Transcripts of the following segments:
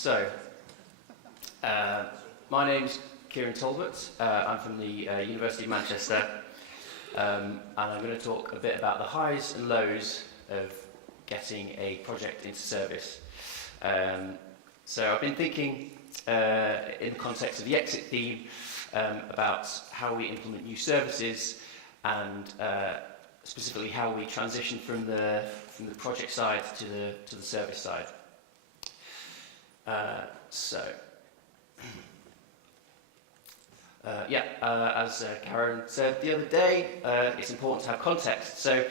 So, my name's Ciaran Talbot. I'm from the University of Manchester, and I'm going to talk a bit about the highs and lows of getting a project into service. So I've been thinking in the context of the exit theme about how we implement new services and specifically how we transition from the project side to the service side. As Karen said the other day, it's important to have context. So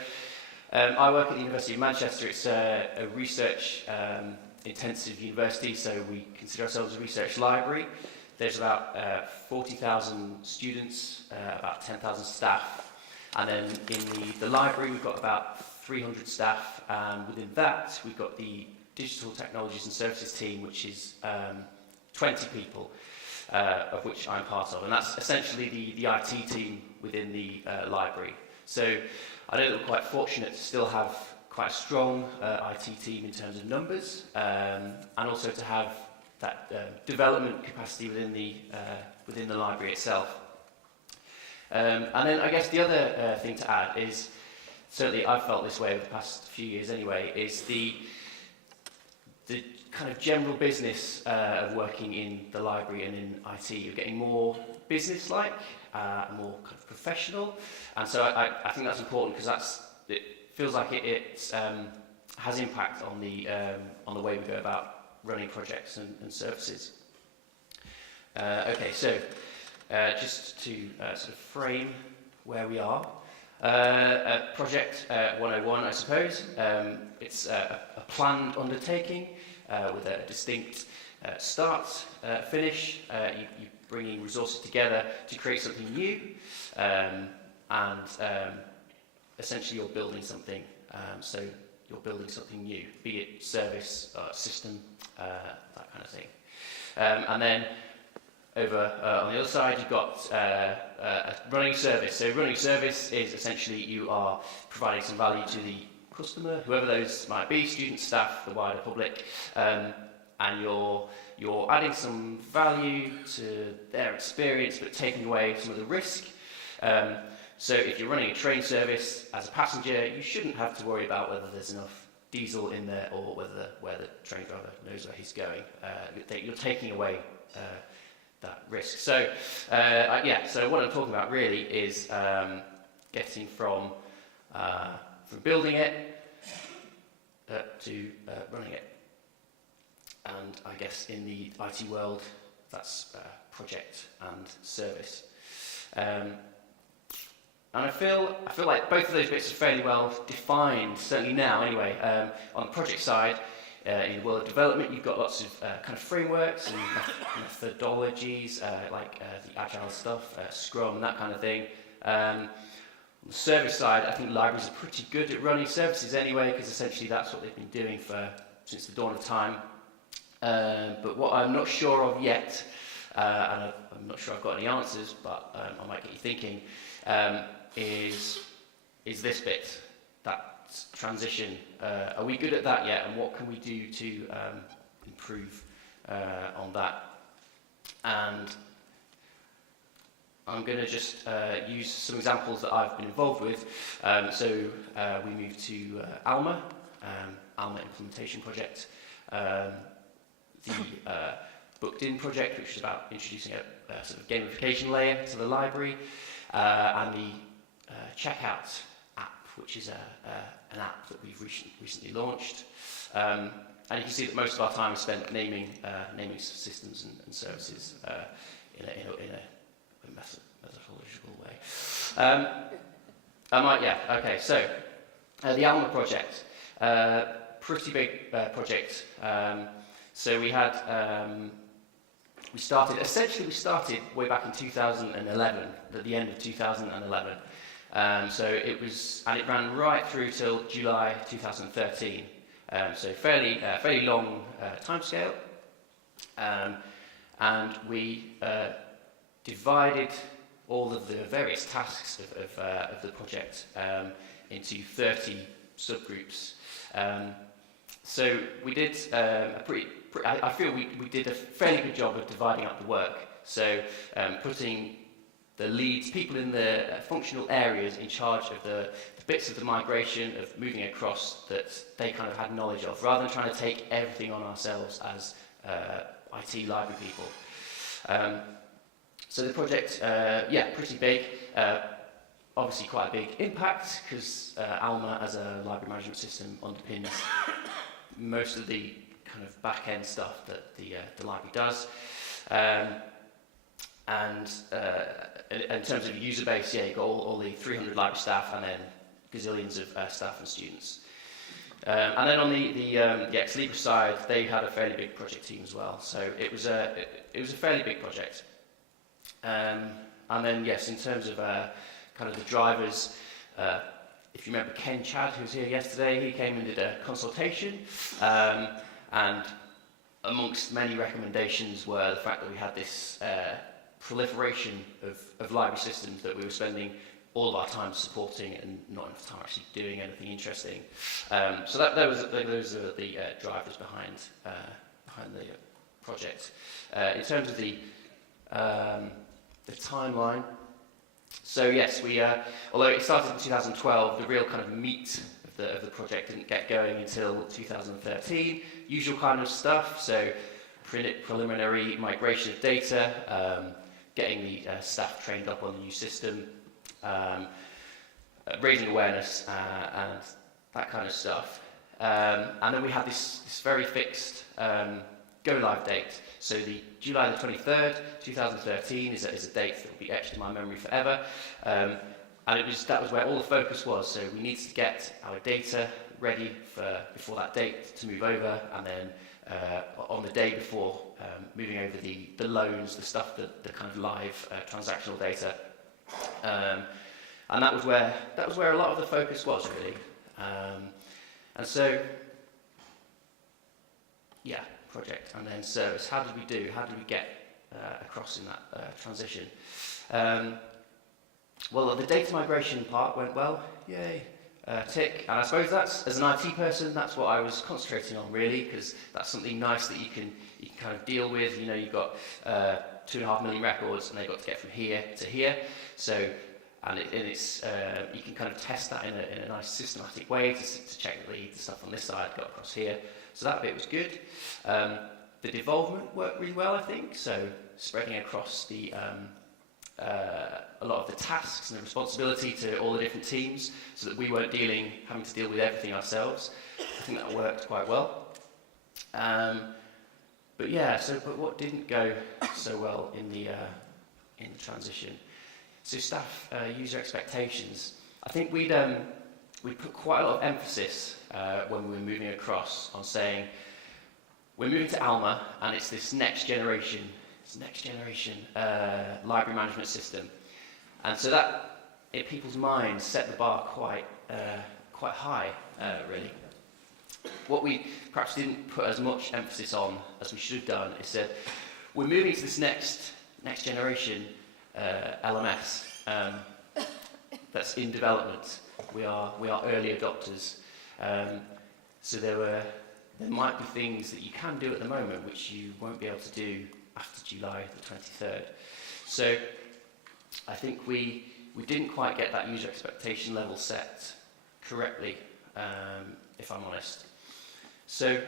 I work at the University of Manchester. It's a research intensive university, so we consider ourselves a research library. There's about 40,000 students, about 10,000 staff, and then in the library we've got about 300 staff, and within that we've got the Digital Technologies and Services team, which is 20 people, of which I'm part of, and that's essentially the IT team within the library. So I know that we're quite fortunate to still have quite a strong IT team in terms of numbers, and also to have that development capacity within the library itself. And then I guess the other thing to add is, certainly I've felt this way over the past few years anyway, is the kind of general business of working in the library and in IT. You're getting more business-like, more kind of professional, and so I think that's important because it feels like it has impact on the way we go about running projects and services. Okay, so just to sort of frame where we are. Project 101, I suppose. It's a planned undertaking with a distinct start, finish. You're bringing resources together to create something new, and essentially you're building something. So you're building something new, be it service, system, that kind of thing. And then over on the other side, you've got a running service. So running service is essentially you are providing some value to the customer, whoever those might be, students, staff, the wider public, and you're adding some value to their experience, but taking away some of the risk. So if you're running a train service as a passenger, you shouldn't have to worry about whether there's enough diesel in there or where the train driver knows where he's going. You're taking away that risk. So so what I'm talking about really is getting from building it to running it. And I guess in the IT world, that's project and service. And I feel like both of those bits are fairly well defined, certainly now anyway. On the project side, in the world of development, you've got lots of kind of frameworks and methodologies, like the agile stuff, Scrum and that kind of thing. On the service side, I think libraries are pretty good at running services anyway, because essentially that's what they've been doing since the dawn of time. But what I'm not sure of yet, and I'm not sure I've got any answers, but I might get you thinking, is this bit, that transition. Are we good at that yet, and what can we do to improve on that? And I'm going to just use some examples that I've been involved with. We moved to Alma Implementation Project, the Booked In project, which is about introducing a sort of gamification layer to the library, and the Checkout app, which is an app that we've recently launched. And you can see that most of our time is spent naming systems and services in a methodological way. The Alma project, pretty big project. So we had, we started way back in 2011, at the end of 2011. It ran right through till July 2013. So fairly long timescale. And we divided all of the various tasks of the project into 30 subgroups. So we did I feel we did a fairly good job of dividing up the work. So putting the leads, people in the functional areas in charge of the bits of the migration, of moving across, that they kind of had knowledge of, rather than trying to take everything on ourselves as IT library people. So the project, pretty big. Obviously quite a big impact, because Alma as a library management system underpins most of the kind of back-end stuff that the library does. And in terms of user base, you've got all the 300 library staff, and then gazillions of staff and students. And then on the Ex Libris side, they had a fairly big project team as well. So it was a fairly big project. And then yes, in terms of kind of the drivers, if you remember Ken Chad, who was here yesterday, he came and did a consultation, and amongst many recommendations were the fact that we had this proliferation of library systems that we were spending all of our time supporting and not enough time actually doing anything interesting. So those are the drivers behind the project. In terms of the timeline, so yes, we although it started in 2012, the real kind of meat of the project didn't get going until 2013. Usual kind of stuff, so preliminary migration of data, getting the staff trained up on the new system, raising awareness and that kind of stuff. And then we had this very fixed go live date. So the July the 23rd, 2013 is a date that will be etched in my memory forever. And that was where all the focus was. So we needed to get our data ready before that date to move over, and then on the day before, moving over the loans, the stuff, the kind of live transactional data. And that was where a lot of the focus was, really. And so, yeah, project and then service. How did we do? How did we get across in that transition? Well, the data migration part went well. Yay. Tick. And I suppose that's, as an IT person, that's what I was concentrating on, really, because that's something nice that you can kind of deal with. You know, you've got 2.5 million records, and they've got to get from here to here. So, it's you can kind of test that in a nice systematic way to check that the stuff on this side got across here. So that bit was good. The devolvement worked really well, I think. So spreading across a lot of the tasks and the responsibility to all the different teams, so that we weren't having to deal with everything ourselves. I think that worked quite well. But what didn't go so well in the transition? So staff user expectations. I think we put quite a lot of emphasis when we were moving across on saying we're moving to Alma, and it's this next generation library management system, and so that in people's minds set the bar quite high, really. What we perhaps didn't put as much emphasis on as we should have done is that we're moving to this next generation LMS that's in development. We are early adopters, so there might be things that you can do at the moment which you won't be able to do after July the 23rd. So I think we didn't quite get that user expectation level set correctly, if I'm honest. So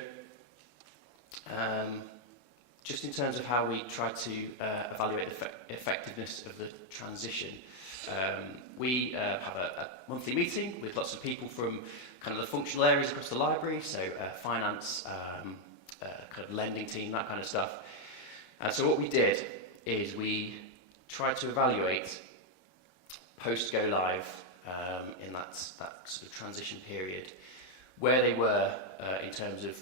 just in terms of how we try to evaluate the effectiveness of the transition, we have a monthly meeting with lots of people from kind of the functional areas across the library, so finance, kind of lending team, that kind of stuff. And so what we did is we tried to evaluate post-go live in that sort of transition period, where they were in terms of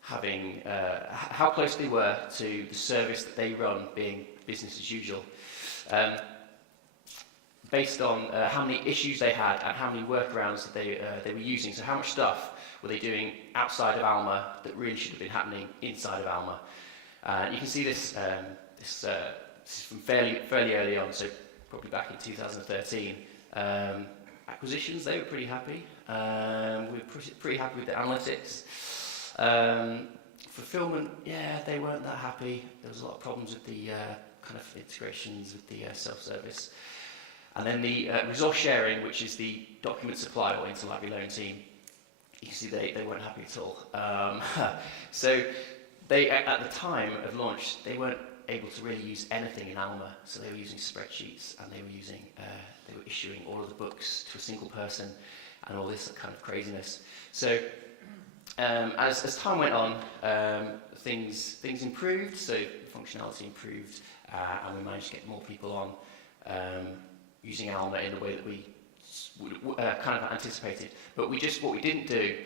having, how close they were to the service that they run being business as usual, based on how many issues they had and how many workarounds that they were using. So how much stuff were they doing outside of Alma that really should have been happening inside of Alma? You can see this from fairly early on, so probably back in 2013. Acquisitions, they were pretty happy. We were pretty happy with the analytics. Fulfillment, yeah, they weren't that happy. There was a lot of problems with the kind of integrations with the self-service. And then the resource sharing, which is the document supply or interlibrary loan team, you see they weren't happy at all. So they, at the time of launch, they weren't able to really use anything in Alma. So they were using spreadsheets, and they were issuing all of the books to a single person, and all this kind of craziness. So as time went on, things improved. So functionality improved, and we managed to get more people on using Alma in the way that we kind of anticipated. But what we didn't do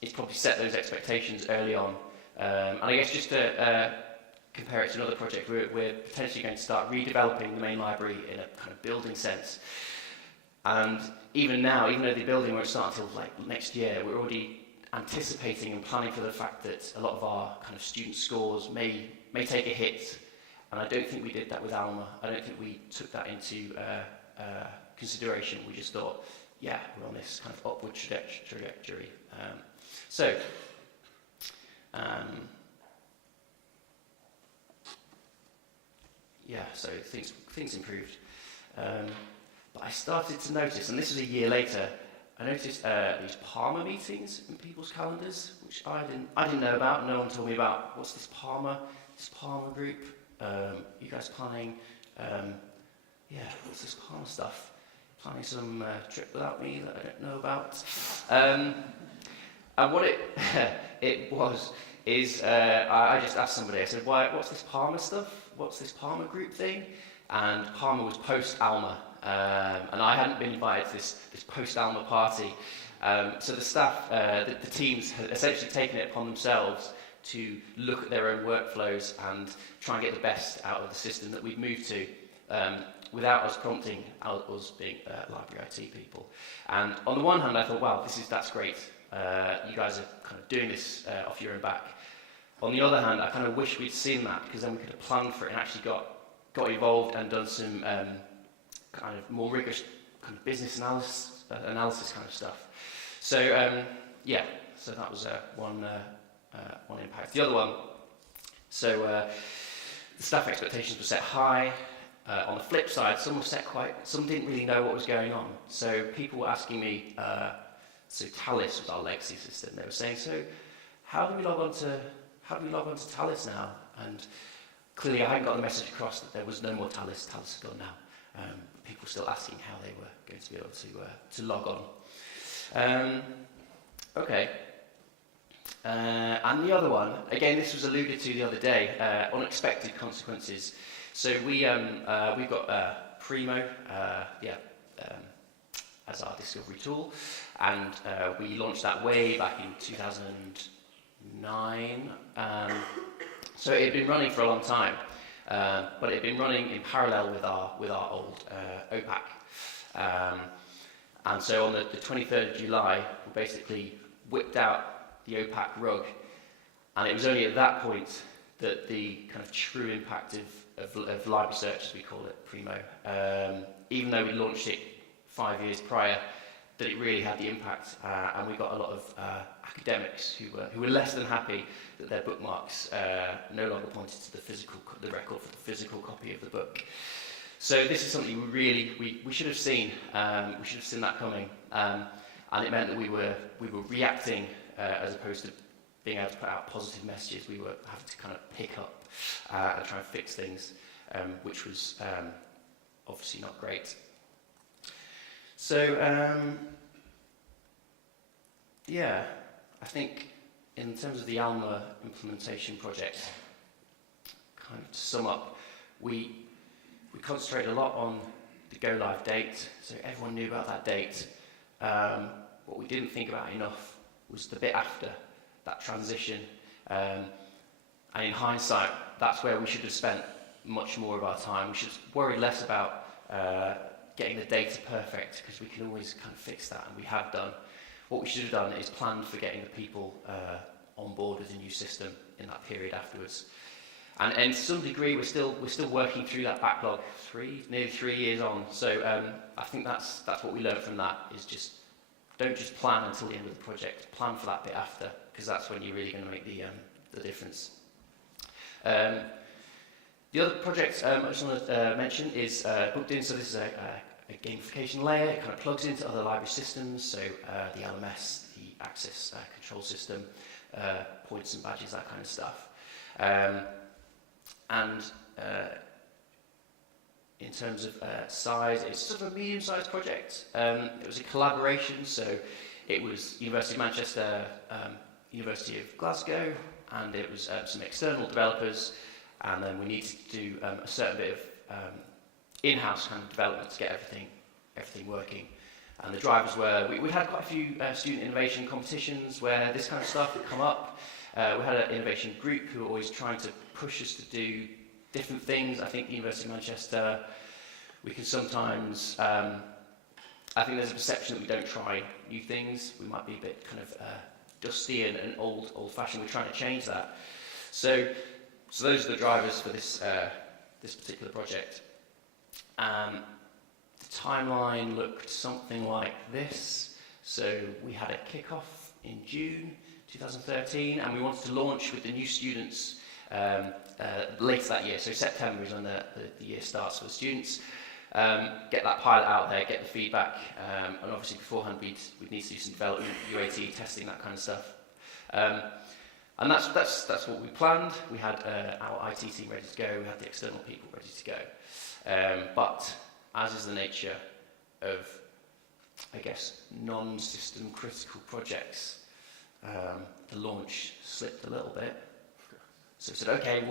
is probably set those expectations early on. And I guess just to compare it to another project, we're potentially going to start redeveloping the main library in a kind of building sense. And even now, even though the building won't start until like next year, we're already anticipating and planning for the fact that a lot of our kind of student scores may take a hit. And I don't think we did that with Alma. I don't think we took that into consideration. We just thought, yeah, we're on this kind of upward trajectory. So things improved. But I started to notice, and this was a year later, I noticed these Parma meetings in people's calendars, which I didn't know about. No one told me about. What's this Parma group? You guys planning? What's this Parma stuff? Planning some trip without me that I don't know about. And what it was is I just asked somebody. I said, "What's this Parma stuff? What's this Parma group thing?" And Parma was post Alma. And I hadn't been invited to this post-Alma party. So the staff, the teams had essentially taken it upon themselves to look at their own workflows and try and get the best out of the system that we'd moved to without us prompting us being library IT people. And on the one hand, I thought, wow, that's great. You guys are kind of doing this off your own back. On the other hand, I kind of wish we'd seen that, because then we could have planned for it and actually got involved and done some kind of more rigorous kind of business analysis kind of stuff. So so that was one impact. The other one, so the staff expectations were set high. On the flip side, some didn't really know what was going on. So people were asking me, so Talis was our legacy system. They were saying, so how do we log on to Talis now? And clearly I hadn't got the message across that there was no more Talis. Talis is gone now. People were still asking how they were going to be able to log on. Okay. And the other one, again, this was alluded to the other day, unexpected consequences. So we've got Primo, as our discovery tool, and we launched that way back in 2009. So it had been running for a long time. But it had been running in parallel with our old OPAC. And so on the 23rd of July, we basically whipped out the OPAC rug. And it was only at that point that the kind of true impact of library search, as we call it, Primo, even though we launched it 5 years prior, that it really had the impact. And we got a lot of academics who were less than happy that their bookmarks no longer pointed to the record for the physical copy of the book. So this is something we should have seen. We should have seen that coming, and it meant that we were reacting as opposed to being able to put out positive messages. We were having to kind of pick up and try and fix things, which was obviously not great. So I think in terms of the Alma implementation project, kind of to sum up, we concentrated a lot on the go live date, so everyone knew about that date. What we didn't think about enough was the bit after that transition, and in hindsight, that's where we should have spent much more of our time. We should worry less about getting the data perfect, because we can always kind of fix that, and we have done. What we should have done is planned for getting the people on board with the new system in that period afterwards. And to some degree, we're still working through that backlog, nearly 3 years on. So I think that's what we learned from that, is don't just plan until the end of the project. Plan for that bit after. because that's when you're really going to make the difference. The other project I just want to mention is booked in, so this is a gamification layer. It kind of plugs into other library systems, so the LMS, the access control system, points and badges, that kind of stuff. In terms of size, it's sort of a medium-sized project. It was a collaboration, so it was University of Manchester, University of Glasgow, and it was some external developers, and then we needed to do a certain bit of in-house kind of development to get everything working. And the drivers were, we had quite a few student innovation competitions where this kind of stuff would come up. We had an innovation group who were always trying to push us to do different things. I think the University of Manchester, we can sometimes, I think there's a perception that we don't try new things. We might be a bit kind of dusty and old-fashioned. We're trying to change that. So those are the drivers for this particular project. The timeline looked something like this. So we had a kick-off in June 2013, and we wanted to launch with the new students later that year. So September is when the year starts for the students. Get that pilot out there, get the feedback, and obviously beforehand we'd need to do some development, UAT, testing, that kind of stuff. And that's what we planned. We had our IT team ready to go, we had the external people ready to go. But as is the nature of, I guess, non-system critical projects, the launch slipped a little bit. So we said, okay,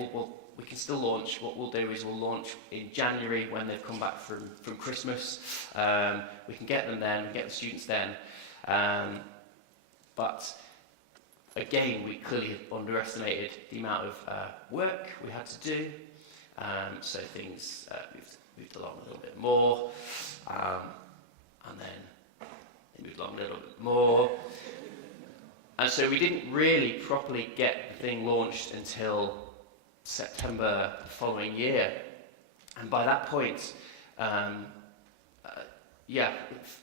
we can still launch. What we'll do is we'll launch in January when they've come back from Christmas. We can get them then, we get the students then. But again, we clearly underestimated the amount of work we had to do. So things moved along a little bit more. And then they moved along a little bit more. And so we didn't really properly get the thing launched until September the following year. And by that point,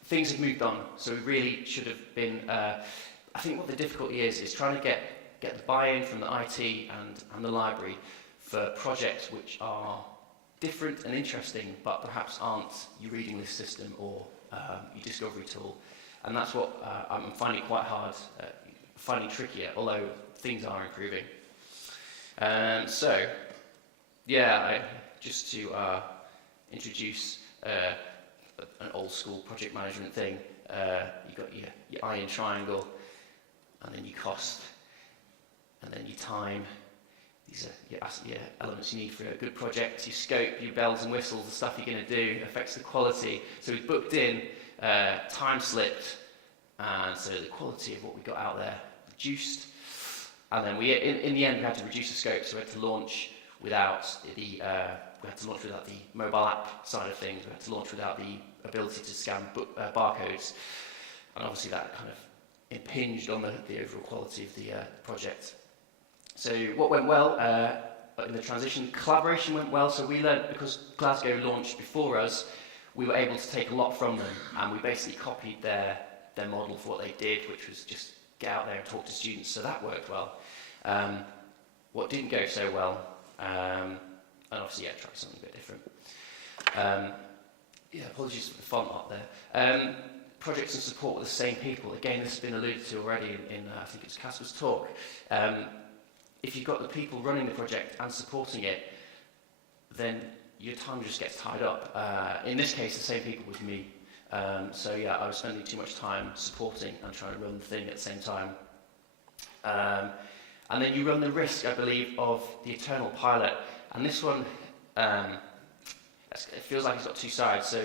things had moved on. So we really should have been, I think what the difficulty is trying to get the buy-in from the IT and the library for projects which are different and interesting, but perhaps aren't your reading list system or your discovery tool. And that's what I'm finding quite hard, finding trickier, although things are improving. Just to introduce an old school project management thing, you've got your iron triangle, and then your cost, and then your time. These are your elements you need for a good project. Your scope, your bells and whistles, the stuff you're going to do affects the quality. So we booked in, time slipped, and so the quality of what we got out there reduced. And then in the end, we had to reduce the scope, so we had to launch without the mobile app side of things. We had to launch without the ability to scan barcodes, and obviously that kind of impinged on the overall quality of the project. So what went well in the transition, collaboration went well. So we learned, because Glasgow launched before us, we were able to take a lot from them, and we basically copied their model for what they did, which was just get out there and talk to students. So that worked well. What didn't go so well, and obviously try something a bit different. Apologies for the font up there. Projects and support with the same people. Again, this has been alluded to already in I think it's Casper's talk. If you've got the people running the project and supporting it, then your time just gets tied up. In this case, the same people was me. I was spending too much time supporting and trying to run the thing at the same time. And then you run the risk, I believe, of the eternal pilot. And this one, it feels like it's got two sides. So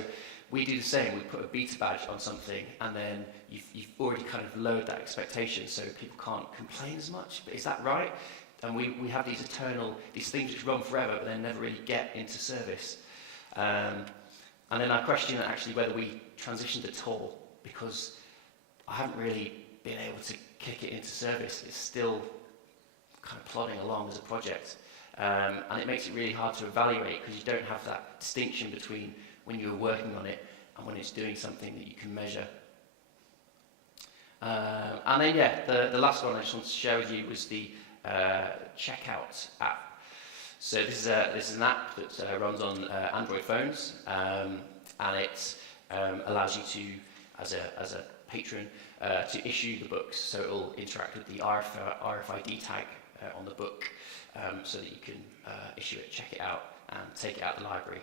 we do the same. We put a beta badge on something, and then you've already kind of lowered that expectation, so people can't complain as much. But is that right? And we have these things which run forever, but then never really get into service. And then I question actually whether we transitioned at all, because I haven't really been able to kick it into service. It's still kind of plodding along as a project. And it makes it really hard to evaluate, because you don't have that distinction between when you're working on it and when it's doing something that you can measure. And then, the last one I just wanted to share with you was the checkout app. So this is an app that runs on Android phones, and it allows you to, as a patron, to issue the books. So it will interact with the RFID tag on the book, so that you can issue it, check it out, and take it out of the library.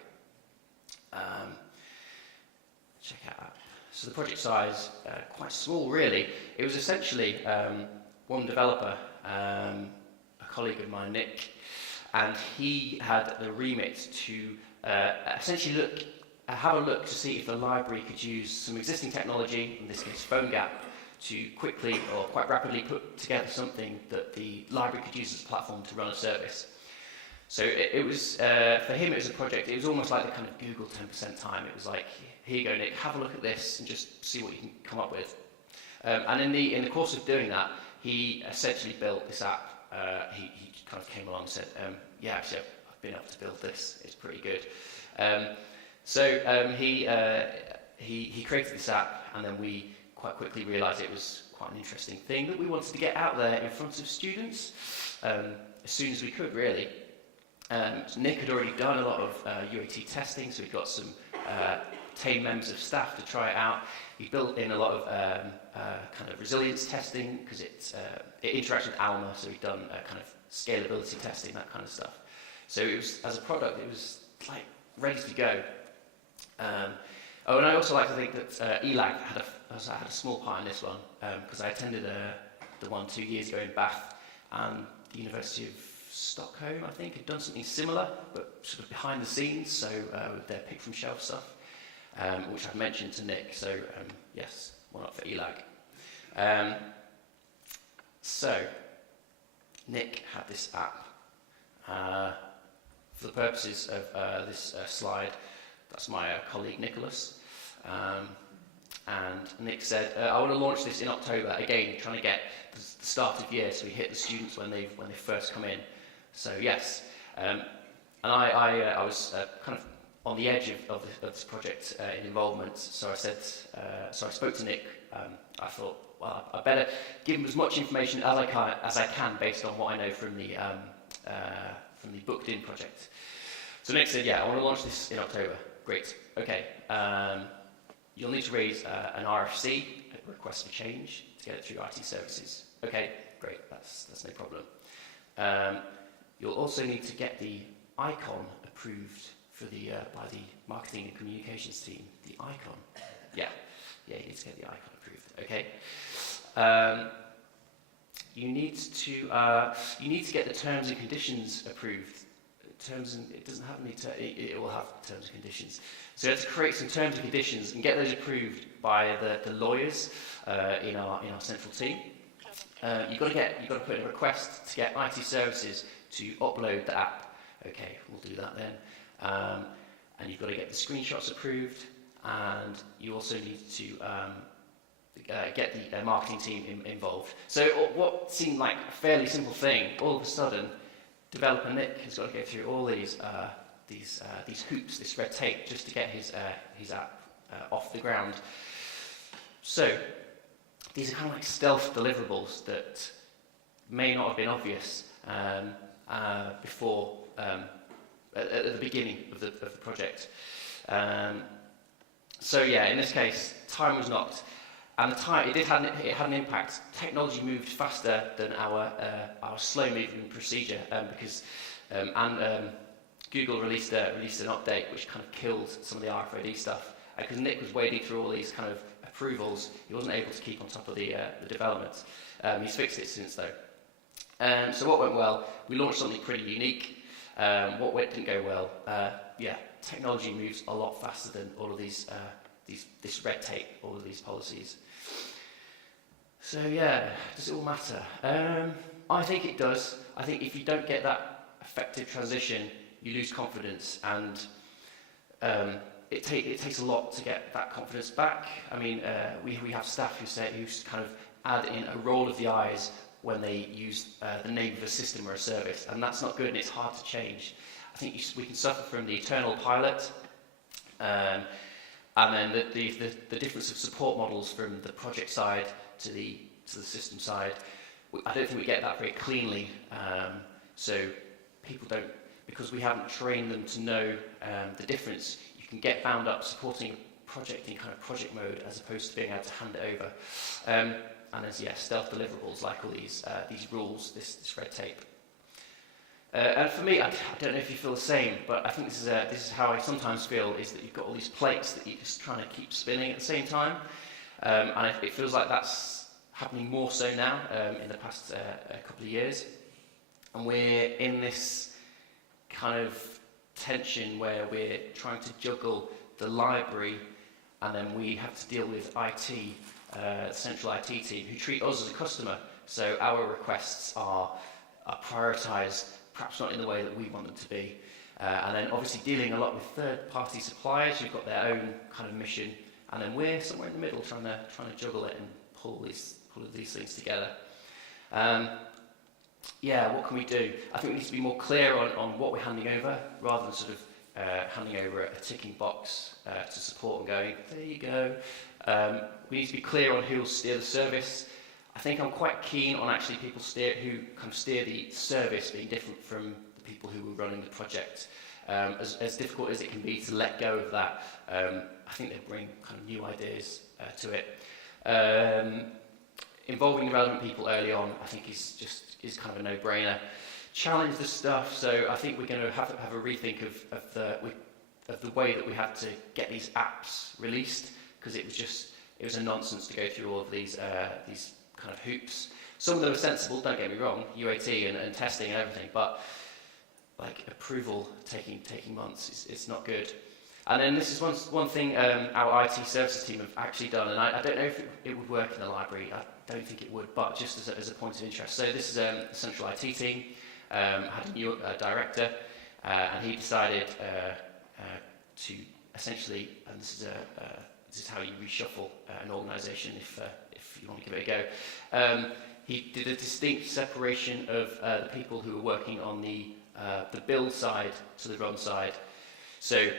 Checkout app. So the project size, quite small really. It was essentially one developer, a colleague of mine, Nick, and he had the remit to essentially have a look to see if the library could use some existing technology, in this case PhoneGap, to quickly or quite rapidly put together something that the library could use as a platform to run a service. So it was, for him it was a project, it was almost like the kind of Google 10% time. It was like, here you go Nick, have a look at this and just see what you can come up with. And in the course of doing that, he essentially built this app. He kind of came along and said, yeah, actually I've been able to build this, it's pretty good. So he created this app, and then we quite quickly realised it was quite an interesting thing that we wanted to get out there in front of students as soon as we could, really. So Nick had already done a lot of UAT testing, so we got some team members of staff to try it out. He built in a lot of kind of resilience testing, because it interacts with Alma, so we've done kind of scalability testing, that kind of stuff. So it was, as a product, it was like ready to go. And I also like to think that ELAG had a small part in this one, because I attended the one 2 years ago in Bath, and the University of Stockholm, I think, had done something similar, but sort of behind the scenes, so with their pick from shelf stuff, which I've mentioned to Nick, so yes, one up for ELAG. So, Nick had this app. For the purposes of this slide, that's my colleague Nicholas, and Nick said, I want to launch this in October, again, trying to get the start of year, so we hit the students when they first come in. So yes, and I was kind of on the edge of this project in involvement. So I said, so I spoke to Nick. I thought, well, I better give him as much information as I can based on what I know from the booked-in project. So Nick said, yeah, I want to launch this in October. Great. Okay. You'll need to raise an RFC, a request for change, to get it through IT services. Okay, great. That's no problem. You'll also need to get the icon approved for by the marketing and communications team. The icon. Yeah, you need to get the icon approved. Okay. You need to get the terms and conditions approved. It doesn't have any. It will have terms and conditions. So you have to create some terms and conditions and get those approved by the lawyers in our central team. You've got to put in a request to get IT services to upload the app. Okay, we'll do that then. And you've got to get the screenshots approved, and you also need to get the marketing team involved. So what seemed like a fairly simple thing, all of a sudden, developer Nick has got to go through all these hoops, this red tape, just to get his app off the ground. So these are kind of like stealth deliverables that may not have been obvious before at the beginning of the project. So yeah, in this case, time was knocked, and it had an impact. Technology moved faster than our slow-moving procedure, because Google released an update which kind of killed some of the RFID stuff. Because Nick was wading through all these kind of approvals, he wasn't able to keep on top of the development. He's fixed it since though. So what went well? We launched something pretty unique. What didn't go well? Technology moves a lot faster than all of this red tape, all of these policies. So yeah, does it all matter? I think it does. I think if you don't get that effective transition, you lose confidence, and it takes a lot to get that confidence back. I mean, we have staff who kind of add in a roll of the eyes when they use the name of a system or a service, and that's not good, and it's hard to change. I think we can suffer from the eternal pilot, and then the difference of support models from the project side to the system side. I don't think we get that very cleanly. So people don't, because we haven't trained them to know the difference. You can get bound up supporting a project in kind of project mode as opposed to being able to hand it over. And there's stealth deliverables like all these rules, this red tape. And for me, I don't know if you feel the same, but I think this is how I sometimes feel, is that you've got all these plates that you're just trying to keep spinning at the same time. And it feels like that's happening more so now in the past couple of years. And we're in this kind of tension where we're trying to juggle the library, and then we have to deal with IT, the central IT team, who treat us as a customer. So our requests are prioritised, perhaps not in the way that we want them to be. And then obviously dealing a lot with third-party suppliers who've got their own kind of mission, and then we're somewhere in the middle trying to juggle it and pull these things together. What can we do? I think we need to be more clear on what we're handing over, rather than sort of handing over a ticking box to support and going, there you go. We need to be clear on who will steer the service. I think I'm quite keen on actually people who kind of steer the service being different from the people who are running the project. As difficult as it can be to let go of that, I think they bring kind of new ideas to it. Involving the relevant people early on, I think is kind of a no-brainer. Challenge the stuff, so I think we're going to have a rethink of the way that we have to get these apps released, because it was a nonsense to go through all of these kind of hoops. Some of them are sensible, don't get me wrong, UAT and testing and everything, but like approval taking months, it's not good. And then this is one thing our IT services team have actually done, and I don't know if it would work in the library. I don't think it would, but just as a point of interest. So this is the central IT team, had a new director, and he decided to essentially, and this is how you reshuffle an organisation if you want to give it a go. He did a distinct separation of the people who were working on the build side to the run side. So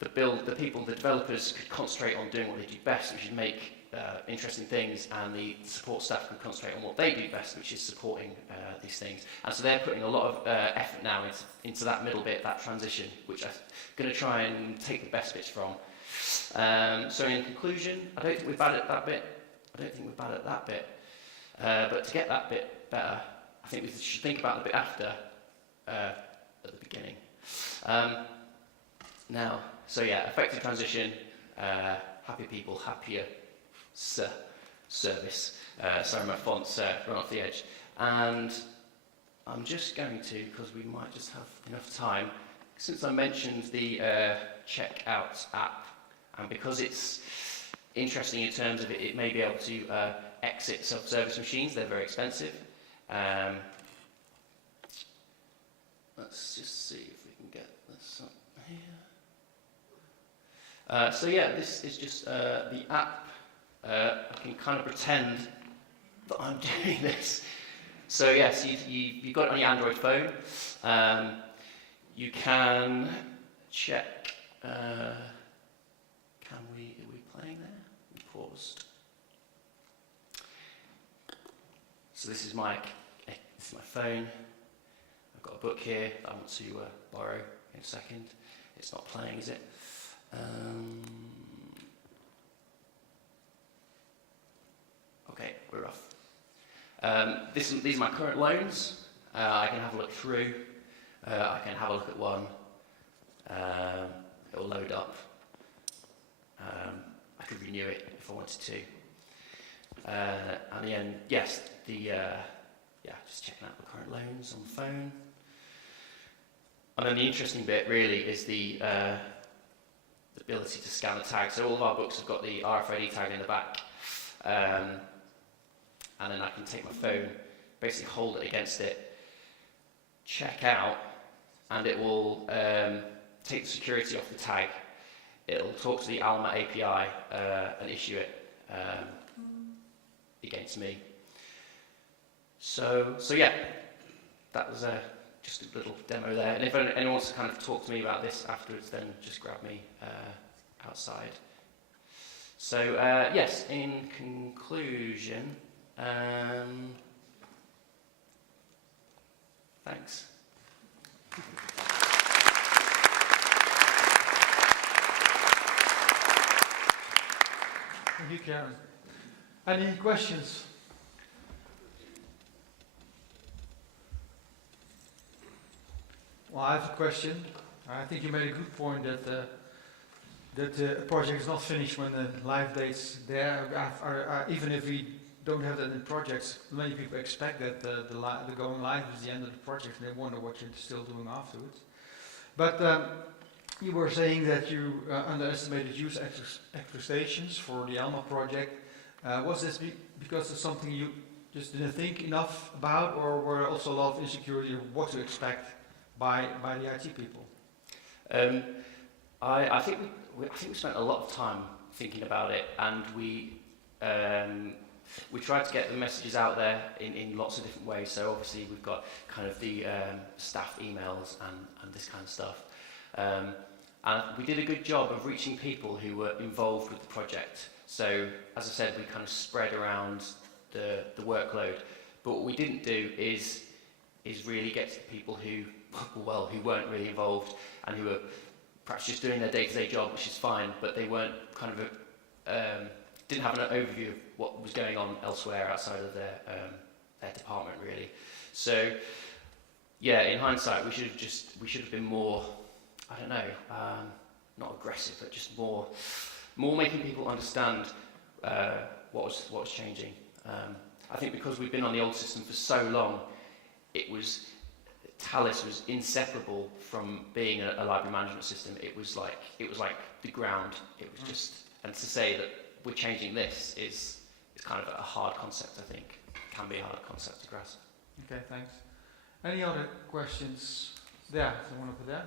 the developers could concentrate on doing what they do best, which is make interesting things, and the support staff can concentrate on what they do best, which is supporting these things. And so they're putting a lot of effort now into that middle bit, that transition, which I'm going to try and take the best bits from. So in conclusion, I don't think we're bad at that bit. But to get that bit better, I think we should think about the bit after at the beginning. Now, so effective transition, happy people, happier service. Sorry, my font's run off the edge. And I'm just going to, because we might just have enough time, since I mentioned the checkout app, and because it's interesting in terms of it may be able to exit self-service machines, they're very expensive. Let's just see if we can get this up here. This is just the app. I can kind of pretend that I'm doing this. So yes, you've got it on your Android phone. You can check. Are we playing there? We paused. So this is my phone. I've got a book here that I want to borrow in a second. It's not playing, is it? Okay, we're off. These are my current loans. I can have a look through. I can have a look at one. It will load up. I could renew it if I wanted to. And then, yes, just checking out the current loans on the phone. And then the interesting bit really is the ability to scan the tag. So all of our books have got the RFID tag in the back. And then I can take my phone, basically hold it against it, check out, and it will take the security off the tag. It'll talk to the Alma API and issue it against me. So that was just a little demo there. And if anyone wants to kind of talk to me about this afterwards, then just grab me outside. So yes, in conclusion, thanks. Thank you, Ciaran. Any questions? Well, I have a question. I think you made a good point that the project is not finished when the live dates there. Even if we don't have that in projects, many people expect that the going live is the end of the project, and they wonder what you're still doing afterwards. But you were saying that you underestimated user expectations for the Alma project. Was this because of something you just didn't think enough about, or were also a lot of insecurity of what to expect by the IT people? I think we spent a lot of time thinking about it, and we tried to get the messages out there in lots of different ways. So obviously we've got kind of the staff emails and this kind of stuff. And we did a good job of reaching people who were involved with the project. So as I said, we kind of spread around the workload. But what we didn't do is really get to the people who weren't really involved and who were perhaps just doing their day-to-day job, which is fine, but they weren't kind of didn't have an overview of what was going on elsewhere outside of their department, really. So yeah, in hindsight, we should have been more, I don't know, not aggressive, but just more making people understand what was changing. I think because we've been on the old system for so long, Talis was inseparable from being a library management system. It was like the ground. It was just, and to say that we're changing this is kind of a hard concept. I think can be a hard concept to grasp. Okay, thanks. Any other questions? There, someone over there.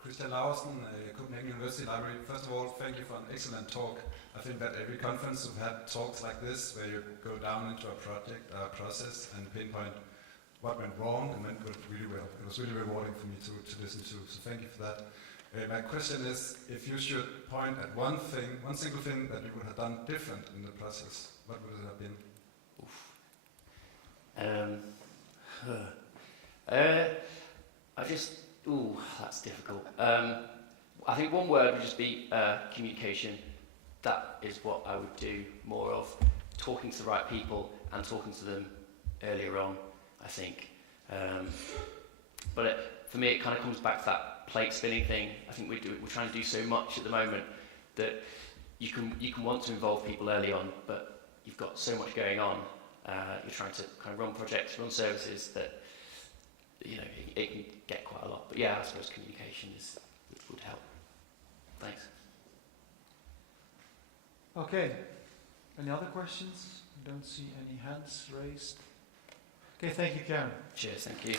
Christian Larsen, Copenhagen University Library. First of all, thank you for an excellent talk. I think that every conference we've had talks like this, where you go down into a project, process, and pinpoint what went wrong and went really well. It was really rewarding for me to listen to, so thank you for that. My question is, if you should point at one single thing that you would have done different in the process, what would it have been? That's difficult. I think one word would just be communication. That is what I would do more of, talking to the right people and talking to them earlier on, I think. But for me, it kind of comes back to that plate spinning thing. I think we're trying to do so much at the moment that you can want to involve people early on, but you've got so much going on. You're trying to kind of run projects, run services that it can get quite a lot. But yeah, I suppose communication would help. Thanks. Okay. Any other questions? I don't see any hands raised. Okay, thank you, Ciaran. Cheers, thank you.